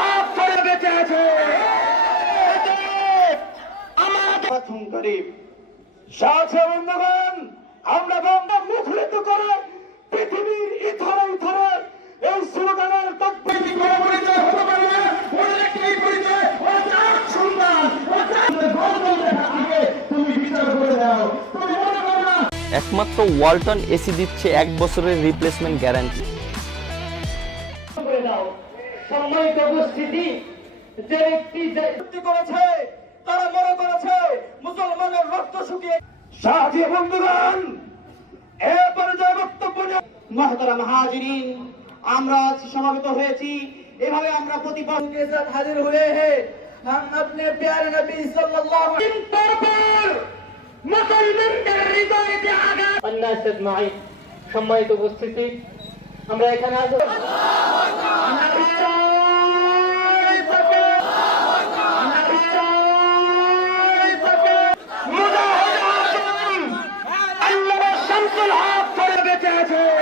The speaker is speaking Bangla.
হাত ধরে বেঁচে আছে। একমাত্র ওয়ালটন এসি দিচ্ছে এক বছরের রিপ্লেসমেন্ট গ্যারান্টি সম্মানিত উপস্থিতি যে ব্যক্তি যে ব্যক্তি করেছে তারা মনে করেছে মুসলমানের রক্ত শুকিয়ে সাথী বন্ধুগণ এ পর্যায়ে বক্তব্য মহতরা মহাজিরিন আমরা আজ সমাবেত হয়েছি এভাবে আমরা প্রতিপদ के साथ हाजिर हुए हैं हम अपने प्यारे नबी सल्लल्लाहु अलैहि वसल्लम पर মুসলমানদের হৃদয়ে আঘাত অন্যাস আজমাইন সম্মানিত উপস্থিতি আমরা এখানে আজ নারায়ণ কে আছে